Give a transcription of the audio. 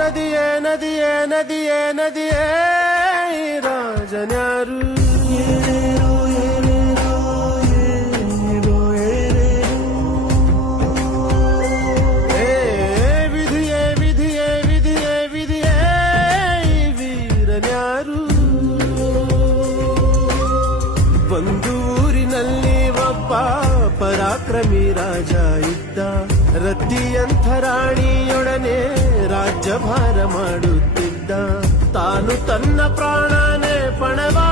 ನದಿಯೇ ನದಿಯೇ ನದಿಯೇ ನದಿಯೇ ರಾಜನ್ಯಾರು ವಿಧಿಯೇ ವಿಧಿಯೇ ವಿಧಿಯೇ ವಿಧಿಯೇ ವೀರನ್ಯಾರು ಒಂದು ಊರಿನಲ್ಲಿ ಒಬ್ಬ ಪರಾಕ್ರಮಿ ರಾಜ ಇದ್ದ ರತಿಯಂಥ ರಾಣಿಯೊಡನೆ ರಾಜ್ಯಭಾರ ಮಾಡುತ್ತಿದ್ದ ತಾನು ತನ್ನ ಪ್ರಾಣನೇ ಪಣವಾ